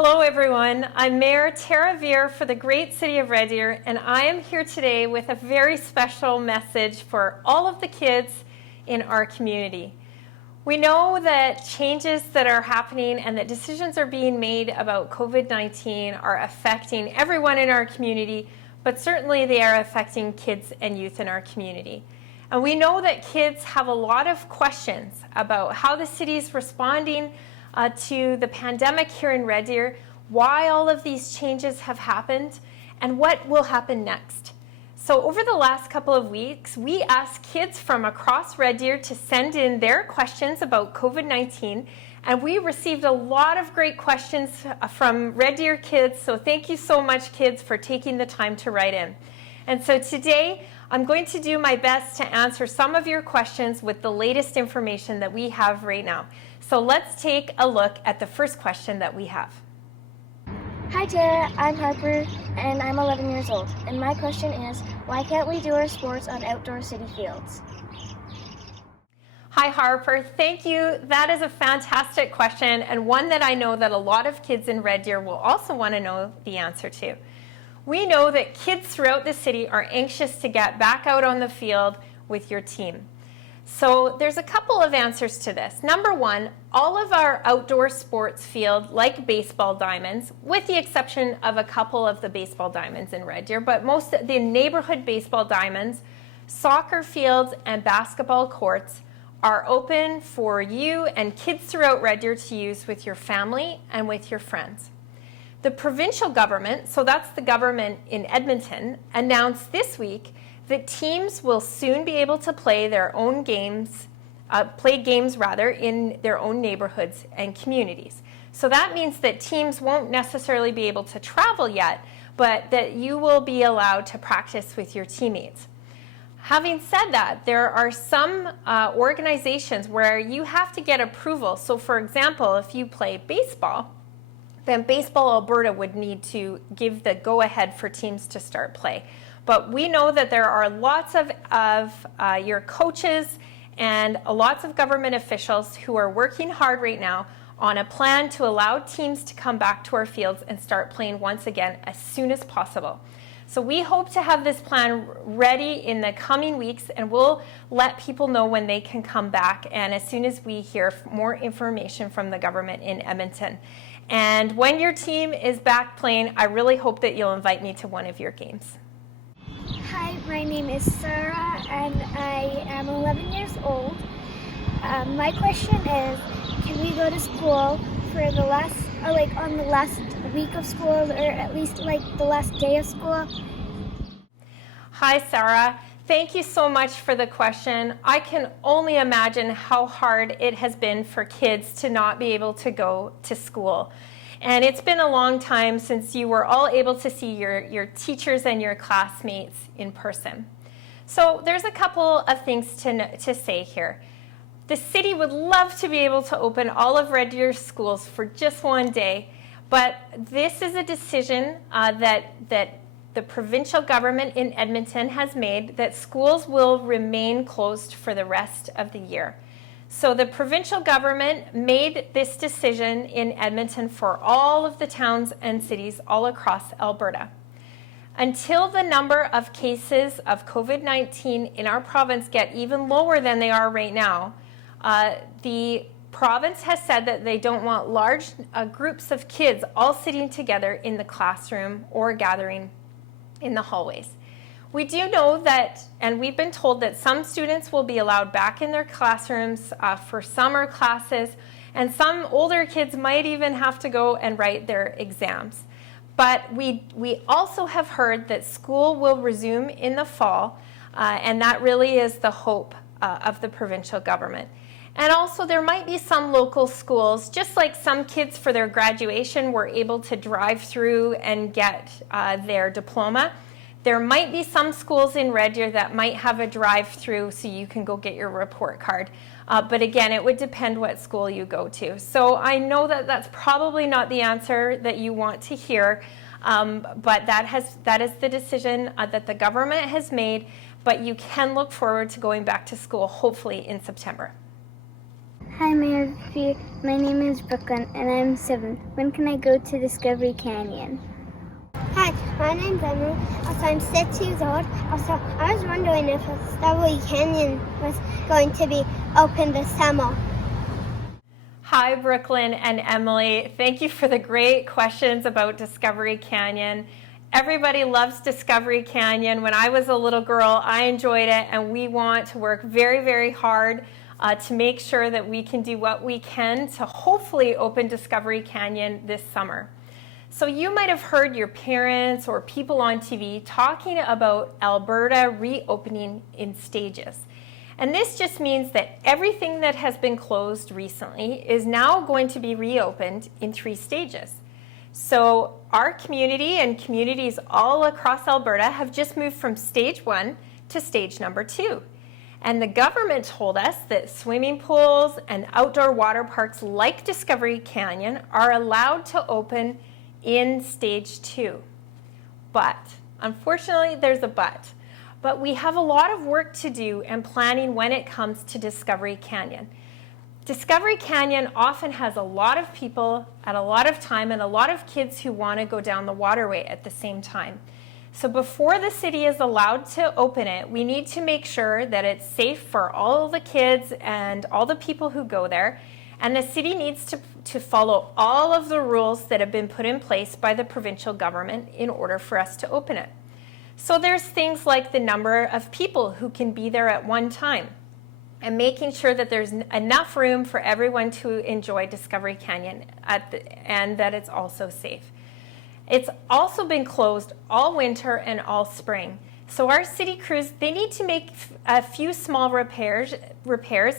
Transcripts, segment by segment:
Hello everyone, I'm Mayor Tara Veer for the great city of Red Deer, and I am here today with a very special message for all of the kids in our community. We know that changes that are happening and that decisions are being made about COVID-19 are affecting everyone in our community, but certainly they are affecting kids and youth in our community. And we know that kids have a lot of questions about how the city is responding to the pandemic here in Red Deer, why all of these changes have happened, and what will happen next. So over the last couple of weeks, we asked kids from across Red Deer to send in their questions about COVID-19, and we received a lot of great questions from Red Deer kids, so thank you so much, kids, for taking the time to write in. And so today, I'm going to do my best to answer some of your questions with the latest information that we have right now. So let's take a look at the first question that we have. Hi Tara, I'm Harper and I'm 11 years old. And my question is, why can't we do our sports on outdoor city fields? Hi Harper, thank you. That is a fantastic question and one that I know that a lot of kids in Red Deer will also want to know the answer to. We know that kids throughout the city are anxious to get back out on the field with your team. So there's a couple of answers to this. Number one, all of our outdoor sports field, like baseball diamonds, with the exception of a couple of the baseball diamonds in Red Deer, but most of the neighborhood baseball diamonds, soccer fields, and basketball courts are open for you and kids throughout Red Deer to use with your family and with your friends. The provincial government, so that's the government in Edmonton, announced this week that teams will soon be able to play their own games, in their own neighborhoods and communities. So that means that teams won't necessarily be able to travel yet, but that you will be allowed to practice with your teammates. Having said that, there are some organizations where you have to get approval. So for example, if you play baseball, then Baseball Alberta would need to give the go-ahead for teams to start play. But we know that there are lots of your coaches and lots of government officials who are working hard right now on a plan to allow teams to come back to our fields and start playing once again as soon as possible. So we hope to have this plan ready in the coming weeks, and we'll let people know when they can come back and as soon as we hear more information from the government in Edmonton. And when your team is back playing, I really hope that you'll invite me to one of your games. Hi, my name is Sarah and I am 11 years old. My question is, can we go to school for the last, on the last week of school, or at least the last day of school? Hi, Sarah. Thank you so much for the question. I can only imagine how hard it has been for kids to not be able to go to school. And it's been a long time since you were all able to see your teachers and your classmates in person. So there's a couple of things to say here. The city would love to be able to open all of Red Deer's schools for just one day, but this is a decision that the provincial government in Edmonton has made, that schools will remain closed for the rest of the year. So the provincial government made this decision in Edmonton for all of the towns and cities all across Alberta. Until the number of cases of COVID-19 in our province get even lower than they are right now, the province has said that they don't want large groups of kids all sitting together in the classroom or gathering in the hallways. We do know that, and we've been told that some students will be allowed back in their classrooms for summer classes, and some older kids might even have to go and write their exams. But we also have heard that school will resume in the fall, and that really is the hope of the provincial government. And also there might be some local schools, just like some kids for their graduation were able to drive through and get their diploma. There might be some schools in Red Deer that might have a drive-through so you can go get your report card. But again, it would depend what school you go to. So I know that that's probably not the answer that you want to hear, but that is the decision that the government has made, but you can look forward to going back to school hopefully in September. Hi, Mayor. My name is Brooklyn, and I'm 7. When can I go to Discovery Canyon? Hi, my name's Emily. Also, I'm 6 years old. Also, I was wondering if Discovery Canyon was going to be open this summer. Hi, Brooklyn and Emily. Thank you for the great questions about Discovery Canyon. Everybody loves Discovery Canyon. When I was a little girl, I enjoyed it, and we want to work very, very hard to make sure that we can do what we can to hopefully open Discovery Canyon this summer. So you might have heard your parents or people on TV talking about Alberta reopening in stages. And this just means that everything that has been closed recently is now going to be reopened in 3 stages. So our community and communities all across Alberta have just moved from stage 1 to stage number 2. And the government told us that swimming pools and outdoor water parks like Discovery Canyon are allowed to open in stage 2. But unfortunately, there's a but. But we have a lot of work to do and planning when it comes to Discovery Canyon. Discovery Canyon often has a lot of people at a lot of time and a lot of kids who want to go down the waterway at the same time. So before the city is allowed to open it, we need to make sure that it's safe for all the kids and all the people who go there. And the city needs to follow all of the rules that have been put in place by the provincial government in order for us to open it. So there's things like the number of people who can be there at one time and making sure that there's enough room for everyone to enjoy Discovery Canyon and that it's also safe. It's also been closed all winter and all spring. So our city crews, they need to make a few small repairs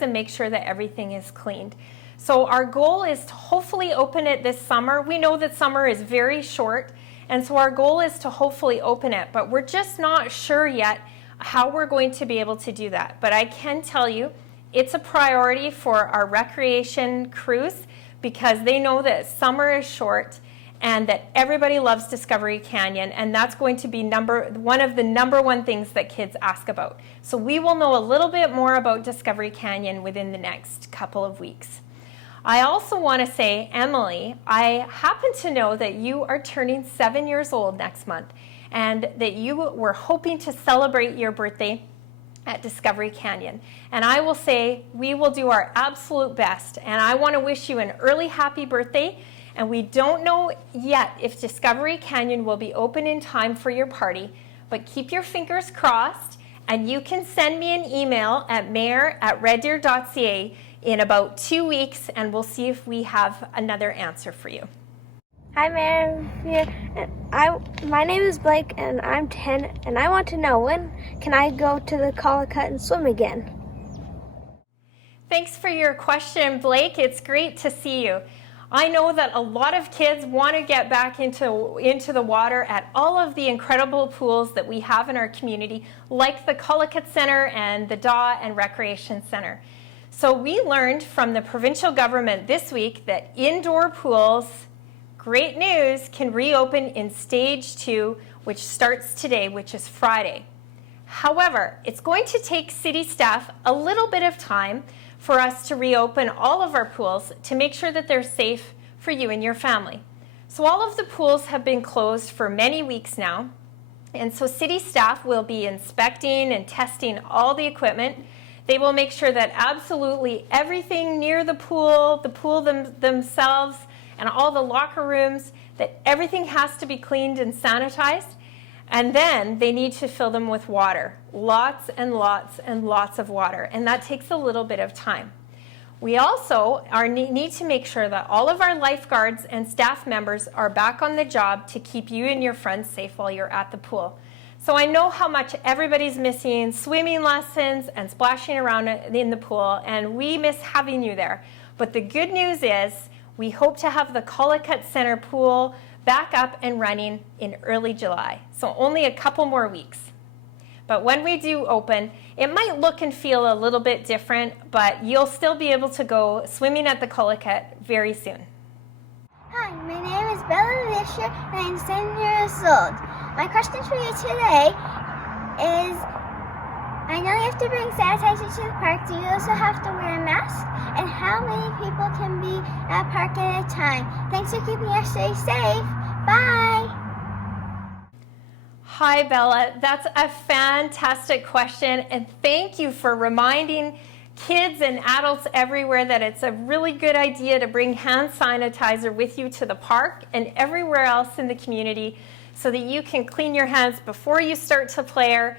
and make sure that everything is cleaned. So our goal is to hopefully open it this summer. We know that summer is very short, and so our goal is to hopefully open it, but we're just not sure yet how we're going to be able to do that. But I can tell you it's a priority for our recreation crews because they know that summer is short and that everybody loves Discovery Canyon, and that's going to be one of the number one things that kids ask about. So we will know a little bit more about Discovery Canyon within the next couple of weeks. I also want to say, Emily, I happen to know that you are turning 7 years old next month and that you were hoping to celebrate your birthday at Discovery Canyon. And I will say we will do our absolute best, and I want to wish you an early happy birthday. And we don't know yet if Discovery Canyon will be open in time for your party, but keep your fingers crossed, and you can send me an email at mayor@reddeer.ca in about 2 weeks, and we'll see if we have another answer for you. Hi, Mayor. My name is Blake, and I'm 10, and I want to know, when can I go to the Collicut and swim again? Thanks for your question, Blake. It's great to see you. I know that a lot of kids want to get back into the water at all of the incredible pools that we have in our community, like the Collicut Center and the Daw and Recreation Center. So we learned from the provincial government this week that indoor pools, great news, can reopen in stage 2, which starts today, which is Friday. However, it's going to take city staff a little bit of time for us to reopen all of our pools to make sure that they're safe for you and your family. So all of the pools have been closed for many weeks now, and so city staff will be inspecting and testing all the equipment. They will make sure that absolutely everything near the pool themselves, and all the locker rooms, that everything has to be cleaned and sanitized. And then they need to fill them with water, lots and lots and lots of water, and that takes a little bit of time. We also need to make sure that all of our lifeguards and staff members are back on the job to keep you and your friends safe while you're at the pool. So I know how much everybody's missing swimming lessons and splashing around in the pool, and we miss having you there. But the good news is we hope to have the Collicut Center pool back up and running in early July, so only a couple more weeks. But when we do open, it might look and feel a little bit different, but you'll still be able to go swimming at the Collicut very soon. Hi, my name is Bella Lisher, and I'm 7 years old. My question for you today is, I know you have to bring sanitizer to the park. Do you also have to wear a mask? And how many people can be at a park at a time? Thanks for keeping us safe. Bye! Hi, Bella. That's a fantastic question, and thank you for reminding kids and adults everywhere that it's a really good idea to bring hand sanitizer with you to the park and everywhere else in the community so that you can clean your hands before you start to play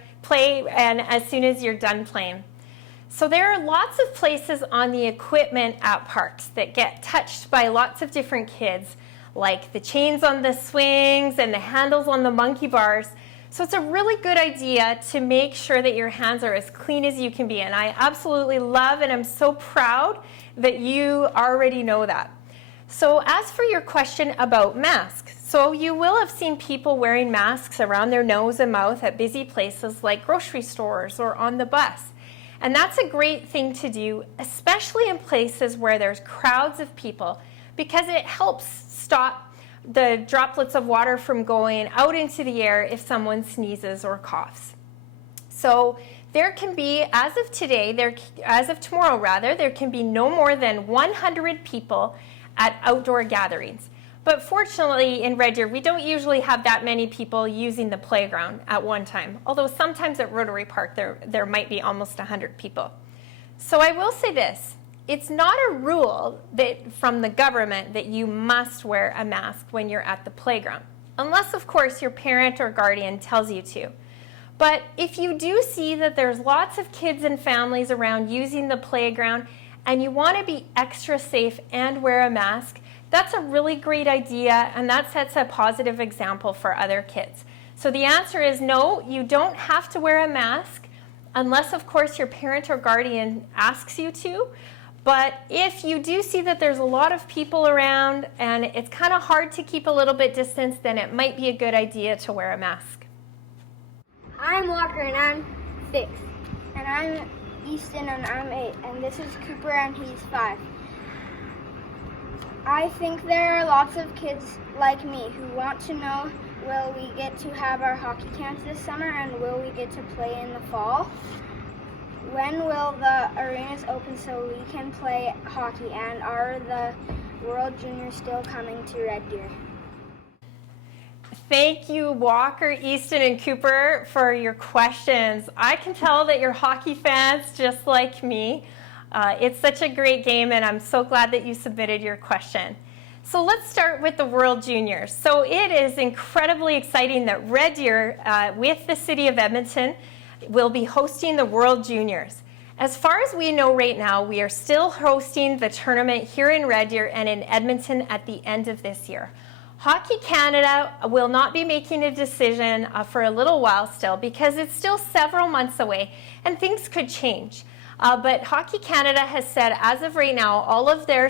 and as soon as you're done playing. So there are lots of places on the equipment at parks that get touched by lots of different kids, like the chains on the swings and the handles on the monkey bars. So it's a really good idea to make sure that your hands are as clean as you can be. And I absolutely love and I'm so proud that you already know that. So as for your question about masks, so you will have seen people wearing masks around their nose and mouth at busy places like grocery stores or on the bus. And that's a great thing to do, especially in places where there's crowds of people, because it helps stop the droplets of water from going out into the air if someone sneezes or coughs. So there can be, as of tomorrow rather, there can be no more than 100 people at outdoor gatherings. But fortunately in Red Deer, we don't usually have that many people using the playground at one time, although sometimes at Rotary Park there might be almost 100 people. So I will say this, it's not a rule that from the government that you must wear a mask when you're at the playground, unless of course your parent or guardian tells you to. But if you do see that there's lots of kids and families around using the playground and you want to be extra safe and wear a mask, that's a really great idea, and that sets a positive example for other kids. So the answer is no, you don't have to wear a mask unless of course your parent or guardian asks you to. But if you do see that there's a lot of people around and it's kind of hard to keep a little bit distance, then it might be a good idea to wear a mask. I'm Walker and I'm 6. And I'm Easton and I'm 8. And this is Cooper and he's 5. I think there are lots of kids like me who want to know, will we get to have our hockey camps this summer and will we get to play in the fall? When will the arenas open so we can play hockey, and are the World Juniors still coming to Red Deer? Thank you, Walker, Easton, and Cooper, for your questions. I can tell that you're hockey fans just like me. It's such a great game, and I'm so glad that you submitted your question. So let's start with the World Juniors. So it is incredibly exciting that Red Deer, with the City of Edmonton, will be hosting the World Juniors. As far as we know right now, we are still hosting the tournament here in Red Deer and in Edmonton at the end of this year. Hockey Canada will not be making a decision for a little while still because it's still several months away and things could change. But Hockey Canada has said as of right now, all of their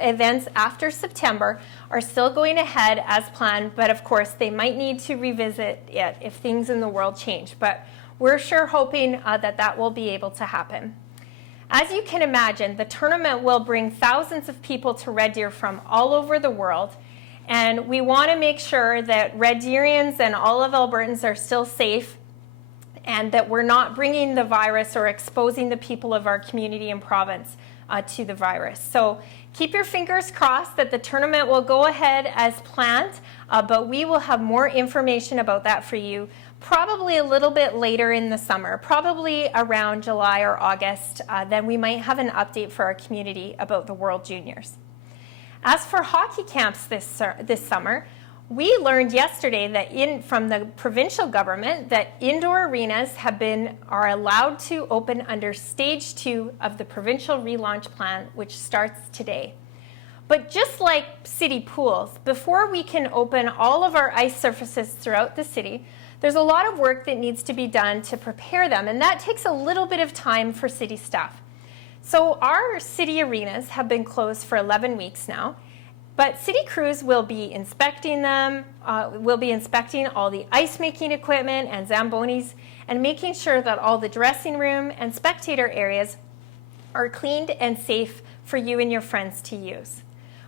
events after September are still going ahead as planned, but of course they might need to revisit it if things in the world change. But we're sure hoping that will be able to happen. As you can imagine, the tournament will bring thousands of people to Red Deer from all over the world, and we want to make sure that Red Deerians and all of Albertans are still safe and that we're not bringing the virus or exposing the people of our community and province to the virus. So keep your fingers crossed that the tournament will go ahead as planned, but we will have more information about that for you probably a little bit later in the summer, probably around July or August. Then we might have an update for our community about the World Juniors. As for hockey camps this summer, we learned yesterday that from the provincial government that indoor arenas are allowed to open under stage 2 of the provincial relaunch plan, which starts today. But just like city pools, before we can open all of our ice surfaces throughout the city, there's a lot of work that needs to be done to prepare them, and that takes a little bit of time for city staff. So our city arenas have been closed for 11 weeks now, but city crews will be inspecting them, will be inspecting all the ice making equipment and Zambonis, and making sure that all the dressing room and spectator areas are cleaned and safe for you and your friends to use.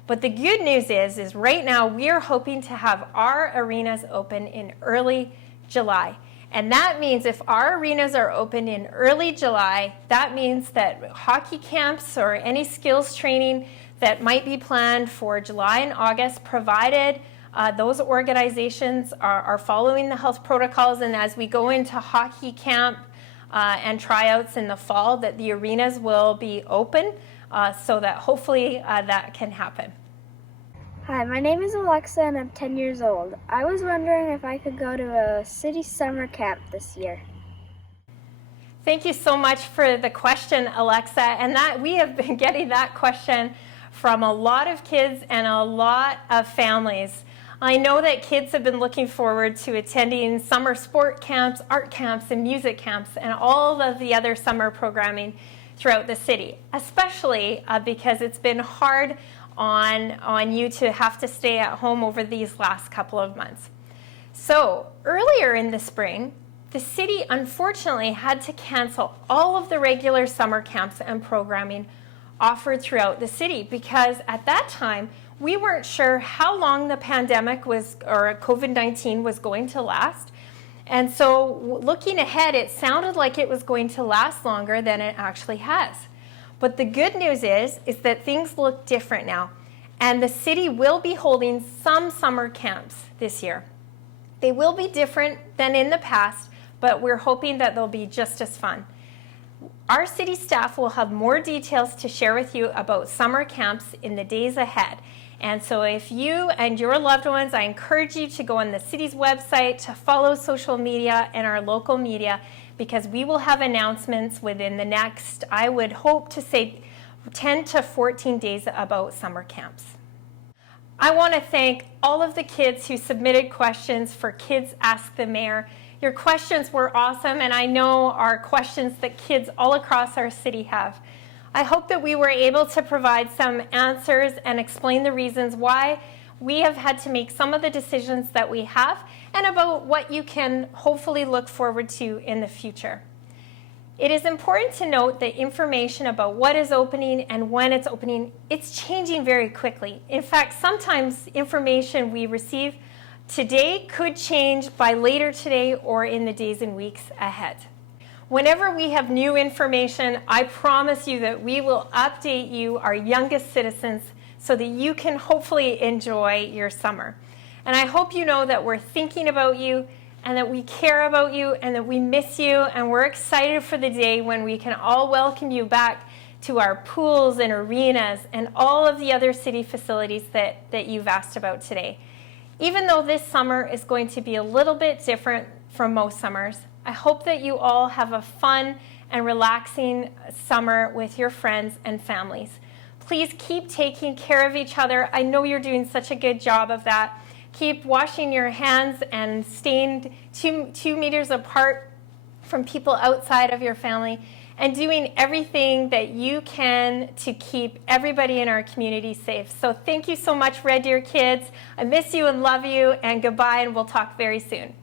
But the good news is right now we are hoping to have our arenas open in early July. And that means if our arenas are open in early July, that means that hockey camps or any skills training that might be planned for July and August, provided those organizations are following the health protocols, and as we go into hockey camp and tryouts in the fall, that the arenas will be open so that hopefully that can happen. Hi, my name is Alexa and I'm 10 years old. I was wondering if I could go to a city summer camp this year. Thank you so much for the question, Alexa. And that we have been getting that question from a lot of kids and a lot of families. I know that kids have been looking forward to attending summer sport camps, art camps, and music camps, and all of the other summer programming throughout the city, especially because it's been hard on you to have to stay at home over these last couple of months. So earlier in the spring, the city unfortunately had to cancel all of the regular summer camps and programming offered throughout the city because at that time we weren't sure how long the pandemic was, or COVID-19 was going to last. And so looking ahead, it sounded like it was going to last longer than it actually has. But the good news is that things look different now, and the city will be holding some summer camps this year. They will be different than in the past, but we're hoping that they'll be just as fun. Our city staff will have more details to share with you about summer camps in the days ahead. And so if you and your loved ones, I encourage you to go on the city's website, to follow social media and our local media, because we will have announcements within the next, I would hope to say, 10 to 14 days about summer camps. I want to thank all of the kids who submitted questions for Kids Ask the Mayor. Your questions were awesome, and I know are questions that kids all across our city have. I hope that we were able to provide some answers and explain the reasons why we have had to make some of the decisions that we have, and about what you can hopefully look forward to in the future. It is important to note that information about what is opening and when it's opening, it's changing very quickly. In fact, sometimes information we receive today could change by later today or in the days and weeks ahead. Whenever we have new information, I promise you that we will update you, our youngest citizens, so that you can hopefully enjoy your summer. And I hope you know that we're thinking about you, and that we care about you, and that we miss you, and we're excited for the day when we can all welcome you back to our pools and arenas and all of the other city facilities that you've asked about today. Even though this summer is going to be a little bit different from most summers, I hope that you all have a fun and relaxing summer with your friends and families. Please keep taking care of each other. I know you're doing such a good job of that. Keep washing your hands and staying 2 meters apart from people outside of your family, and doing everything that you can to keep everybody in our community safe. So thank you so much, Red Deer kids. I miss you and love you, and goodbye, and we'll talk very soon.